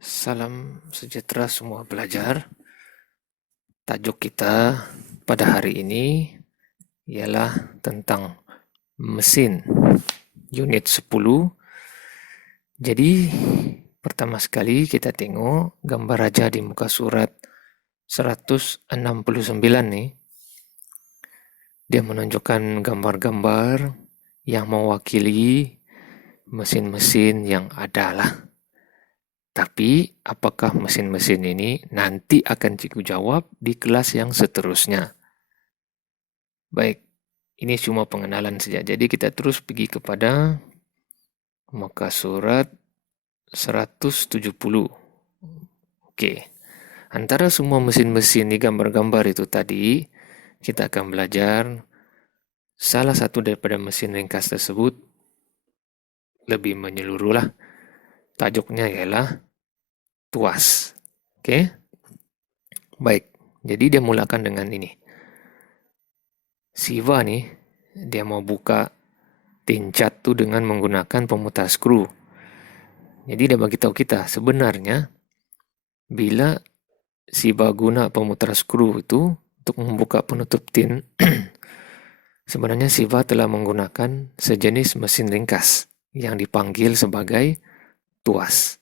Salam sejahtera semua pelajar. Tajuk kita pada hari ini ialah tentang mesin, unit 10. Jadi, pertama sekali kita tengok gambar raja di muka surat 169 nih. Dia menunjukkan gambar-gambar yang mewakili mesin-mesin yang ada lah. Tapi, apakah mesin-mesin ini nanti akan cikgu jawab di kelas yang seterusnya. Baik, ini cuma pengenalan saja. Jadi kita terus pergi kepada muka surat 170. Oke, antara semua mesin-mesin di gambar-gambar itu tadi, kita akan belajar salah satu daripada mesin ringkas tersebut lebih menyeluruh lah. Tajuknya ialah tuas. Oke, baik. Jadi dia mulakan dengan ini. Siva nih, dia mau buka tin cat tuh dengan menggunakan pemutar skru. Jadi dia bagi tahu kita, sebenarnya bila Siva guna pemutar skru itu untuk membuka penutup tin, sebenarnya Siva telah menggunakan sejenis mesin ringkas yang dipanggil sebagai tuas.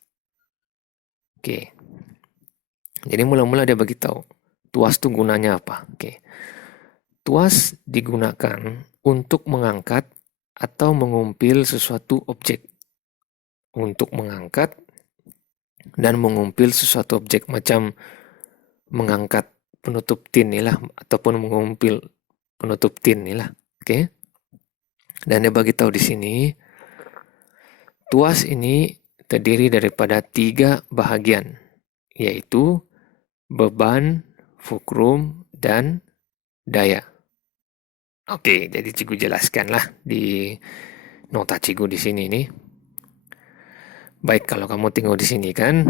Oke. Jadi mula-mula dia bagi tahu, tuas itu gunanya apa? Oke. Tuas digunakan untuk mengangkat atau mengumpil sesuatu objek. Untuk mengangkat dan mengumpil sesuatu objek macam mengangkat penutup tin inilah ataupun mengumpil penutup tin inilah. Oke. Dan dia bagi tahu di sini tuas ini terdiri daripada 3 bahagian, yaitu beban, fulcrum, dan daya. Oke, jadi cikgu jelaskanlah di nota cikgu di sini nih. Baik, kalau kamu tengok di sini kan,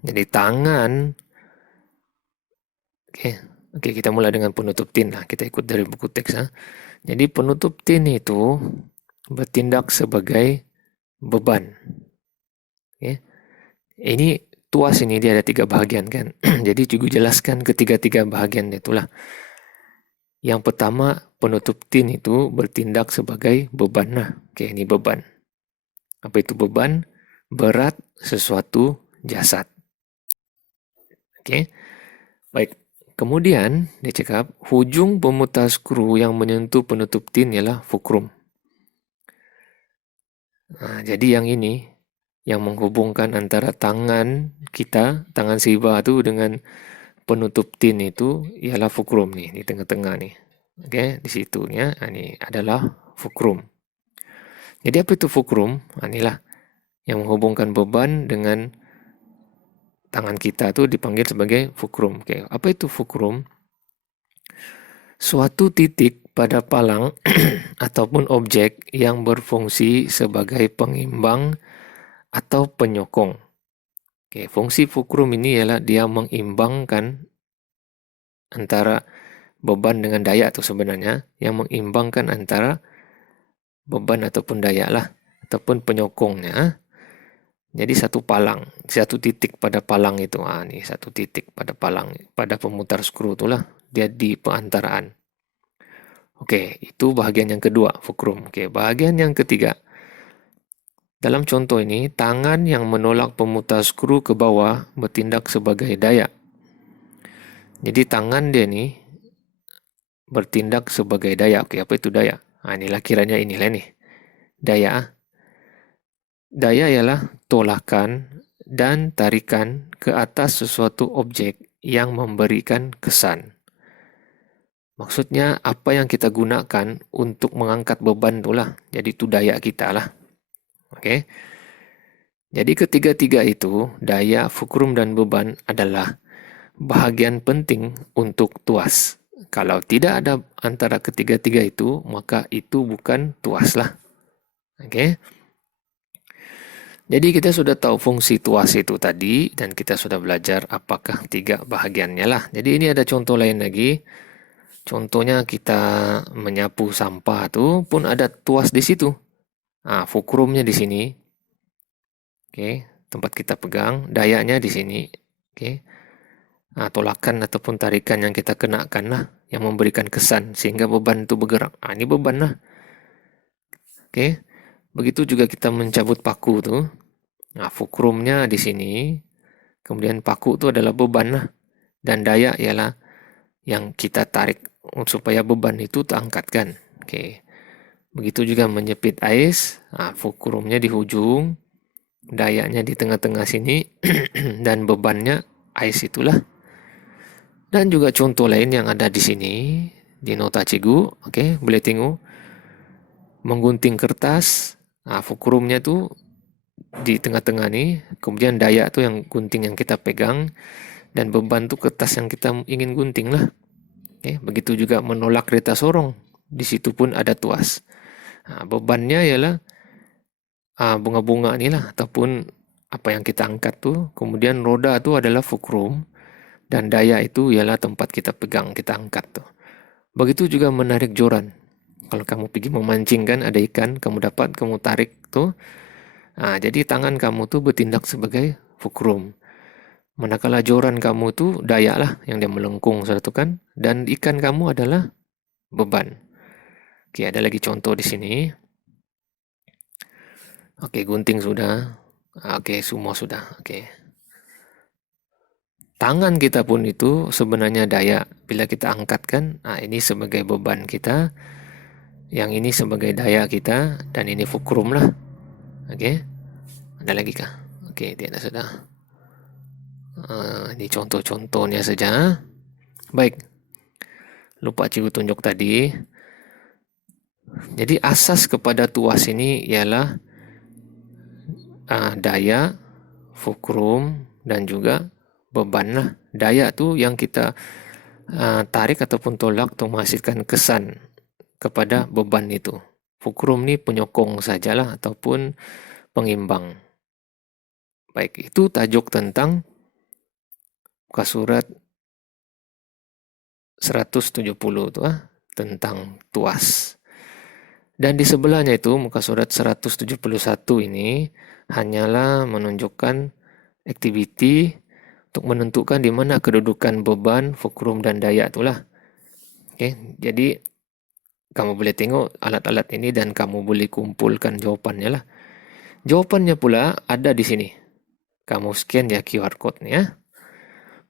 jadi tangan. Oke, kita mulai dengan penutup tin lah. Kita ikut dari buku teks. Jadi penutup tin itu bertindak sebagai beban. Oke. Ini tuas ini dia ada 3 bahagian kan. Jadi cikgu jelaskan ketiga-tiga bahagian itulah. Yang pertama, penutup tin itu bertindak sebagai beban. Nah, oke, ini beban. Apa itu beban? Berat sesuatu jasad. Oke. Baik. Kemudian, dia cakap, hujung pemutar skru yang menyentuh penutup tin ialah fulcrum. Nah, jadi yang ini, yang menghubungkan antara tangan kita, tangan Siva itu dengan penutup tin itu ialah fulcrum nih, di tengah-tengah nih. Oke, di situnya, ini adalah fulcrum. Jadi apa itu fulcrum? Inilah yang menghubungkan beban dengan tangan kita itu dipanggil sebagai fulcrum. Oke, apa itu fulcrum? Suatu titik pada palang ataupun objek yang berfungsi sebagai pengimbang atau penyokong. Oke, fungsi fulcrum ini ialah dia mengimbangkan antara beban dengan daya itu sebenarnya, yang mengimbangkan antara beban ataupun daya lah, ataupun penyokongnya. Jadi satu palang, satu titik pada palang itu, nih satu titik pada palang, pada pemutar skru itulah, dia di perantaraan. Oke, itu bahagian yang kedua, fulcrum. Oke, bahagian yang ketiga. Dalam contoh ini, tangan yang menolak pemutar skru ke bawah bertindak sebagai daya. Jadi tangan dia nih bertindak sebagai daya. Oke, apa itu daya? Inilah kiranya inilah nih. Daya. Daya ialah tolakan dan tarikan ke atas sesuatu objek yang memberikan kesan. Maksudnya apa yang kita gunakan untuk mengangkat beban itulah. Jadi itu daya kita lah. Oke. Jadi ketiga-tiga itu, daya, fulcrum, dan beban adalah bahagian penting untuk tuas. Kalau tidak ada antara ketiga-tiga itu, maka itu bukan tuas lah. Oke. Jadi kita sudah tahu fungsi tuas itu tadi, dan kita sudah belajar apakah 3 bahagiannya lah. Jadi ini ada contoh lain lagi. Contohnya kita menyapu sampah tuh pun ada tuas di situ. Fulcrumnya di sini. Oke. tempat kita pegang, dayanya di sini. Oke. Tolakan ataupun tarikan yang kita kenakan lah, yang memberikan kesan sehingga beban itu bergerak. Ini beban lah. Oke. Begitu juga kita mencabut paku tuh. Fulcrumnya di sini. Kemudian paku itu adalah beban lah. Dan daya ialah yang kita tarik supaya beban itu terangkatkan. Oke. Begitu juga menjepit ais. Fulcrumnya di ujung. Dayanya di tengah-tengah sini. Dan bebannya ais itulah. Dan juga contoh lain yang ada di sini. Di nota cikgu. Oke, boleh tengok. Menggunting kertas. Fulcrumnya tuh di tengah-tengah nih, kemudian daya tuh yang gunting yang kita pegang, dan beban tuh kertas yang kita ingin gunting lah. Begitu juga menolak kereta sorong, di situ pun ada tuas. Bebannya ialah bunga-bunga nih lah, ataupun apa yang kita angkat tuh, kemudian roda tuh adalah fulcrum, dan daya itu ialah tempat kita pegang, kita angkat tuh. Begitu juga menarik joran. Kalau kamu pergi memancing kan, ada ikan, kamu dapat, kamu tarik tuh. Jadi tangan kamu tuh bertindak sebagai fulcrum. Manakala joran kamu tuh daya lah yang dia melengkung satu kan, dan ikan kamu adalah beban. Oke, ada lagi contoh di sini. Oke, gunting sudah. Oke, semua sudah. Oke. Tangan kita pun itu sebenarnya daya. Bila kita angkatkan, ini sebagai beban kita, yang ini sebagai daya kita, dan ini fulcrum lah. Oke. Ada lagi kah? Oke, tidak sudah. Ini contoh-contohnya saja. Baik. Lupa cikgu tunjuk tadi. Jadi asas kepada tuas ini ialah daya, fulcrum, dan juga beban lah. Daya tu yang kita tarik ataupun tolak untuk menghasilkan kesan kepada beban itu. Fulcrum ni penyokong sajalah ataupun pengimbang. Baik, itu tajuk tentang muka surat 170 tu tentang tuas. Dan di sebelahnya itu muka surat 171 ini hanyalah menunjukkan aktiviti untuk menentukan di mana kedudukan beban, fulcrum dan daya itulah. Oke, jadi kamu boleh tengok alat-alat ini dan kamu boleh kumpulkan jawapannya lah. Jawapannya pula ada di sini. Kamu scan ya QR code nih ya.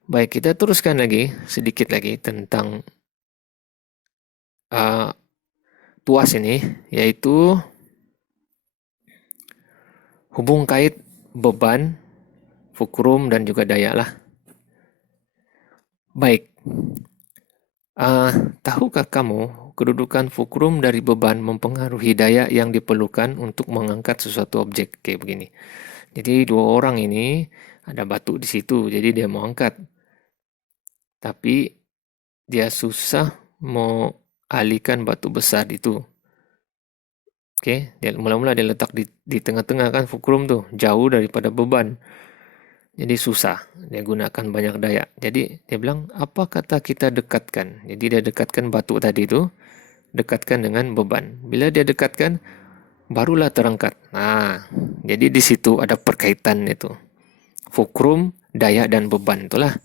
Baik, kita teruskan lagi sedikit lagi tentang tuas ini, yaitu hubung kait beban, fulcrum dan juga daya lah. Baik, tahukah kamu kedudukan fulcrum dari beban mempengaruhi daya yang diperlukan untuk mengangkat sesuatu objek? Kayak begini. Jadi dua orang ini ada batu di situ, jadi dia mau angkat. Tapi dia susah mau alihkan batu besar itu. Oke, mula-mula dia letak di tengah-tengah kan fulcrum tuh, jauh daripada beban. Jadi susah, dia gunakan banyak daya. Jadi dia bilang, apa kata kita dekatkan? Jadi dia dekatkan batu tadi itu, dekatkan dengan beban. Bila dia dekatkan, barulah terangkat. Jadi di situ ada perkaitan itu. Fulcrum, daya dan beban itulah.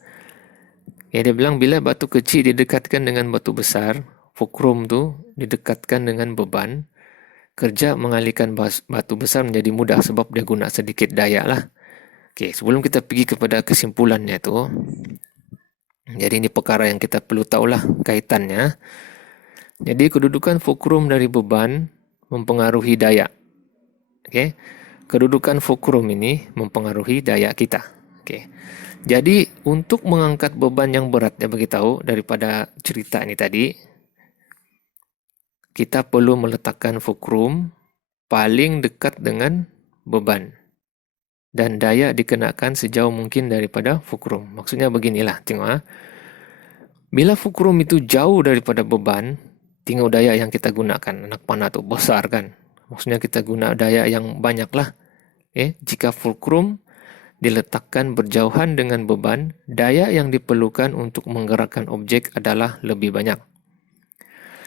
Ya, dia bilang bila batu kecil didekatkan dengan batu besar, fulcrum tu didekatkan dengan beban, kerja mengalihkan batu besar menjadi mudah sebab dia guna sedikit daya lah. Oke, sebelum kita pergi kepada kesimpulannya tu, jadi ini perkara yang kita perlu tahulah kaitannya. Jadi kedudukan fulcrum dari beban mempengaruhi daya. Oke, kedudukan fulcrum ini mempengaruhi daya kita. Oke. Jadi untuk mengangkat beban yang berat, dia beritahu daripada cerita ini tadi, kita perlu meletakkan fulcrum paling dekat dengan beban. Dan daya dikenakan sejauh mungkin daripada fulcrum. Maksudnya beginilah, tengok. Bila fulcrum itu jauh daripada beban, tengok daya yang kita gunakan. Anak panah tu besar kan. Maksudnya kita guna daya yang banyak lah. Jika fulcrum diletakkan berjauhan dengan beban, daya yang diperlukan untuk menggerakkan objek adalah lebih banyak.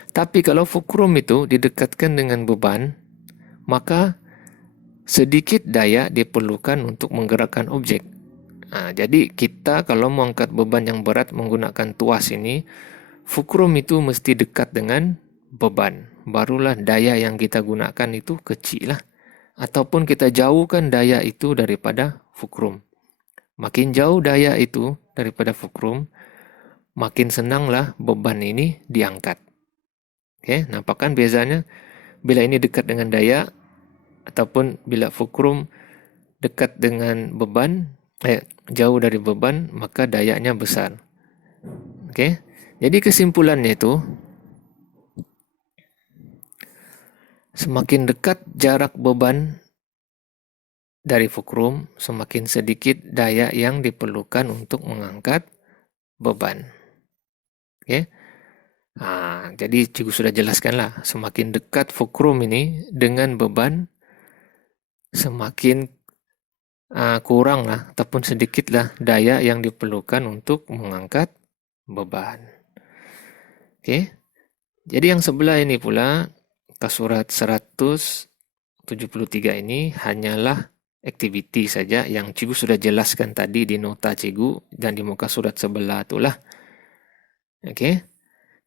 Tapi kalau fulcrum itu didekatkan dengan beban, maka sedikit daya diperlukan untuk menggerakkan objek. Nah, jadi kita kalau mau angkat beban yang berat menggunakan tuas ini, fulcrum itu mesti dekat dengan beban. Barulah daya yang kita gunakan itu kecil lah. Ataupun kita jauhkan daya itu daripada fulcrum. Makin jauh daya itu daripada fulcrum, makin senanglah beban ini diangkat. Oke, nampakkan biasanya bila ini dekat dengan daya, ataupun bila fulcrum dekat dengan beban, jauh dari beban, maka dayanya besar. Oke, jadi kesimpulannya itu, semakin dekat jarak beban dari fulcrum, semakin sedikit daya yang diperlukan untuk mengangkat beban. Oke, jadi cikgu sudah jelaskan lah, semakin dekat fulcrum ini dengan beban, semakin kurang lah, ataupun sedikit lah daya yang diperlukan untuk mengangkat beban. Oke, jadi yang sebelah ini pula, surat 173 ini hanyalah activity saja yang cikgu sudah jelaskan tadi di nota cikgu dan di muka surat sebelah itulah. Oke,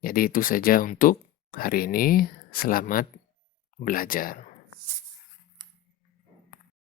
jadi itu saja untuk hari ini. Selamat belajar.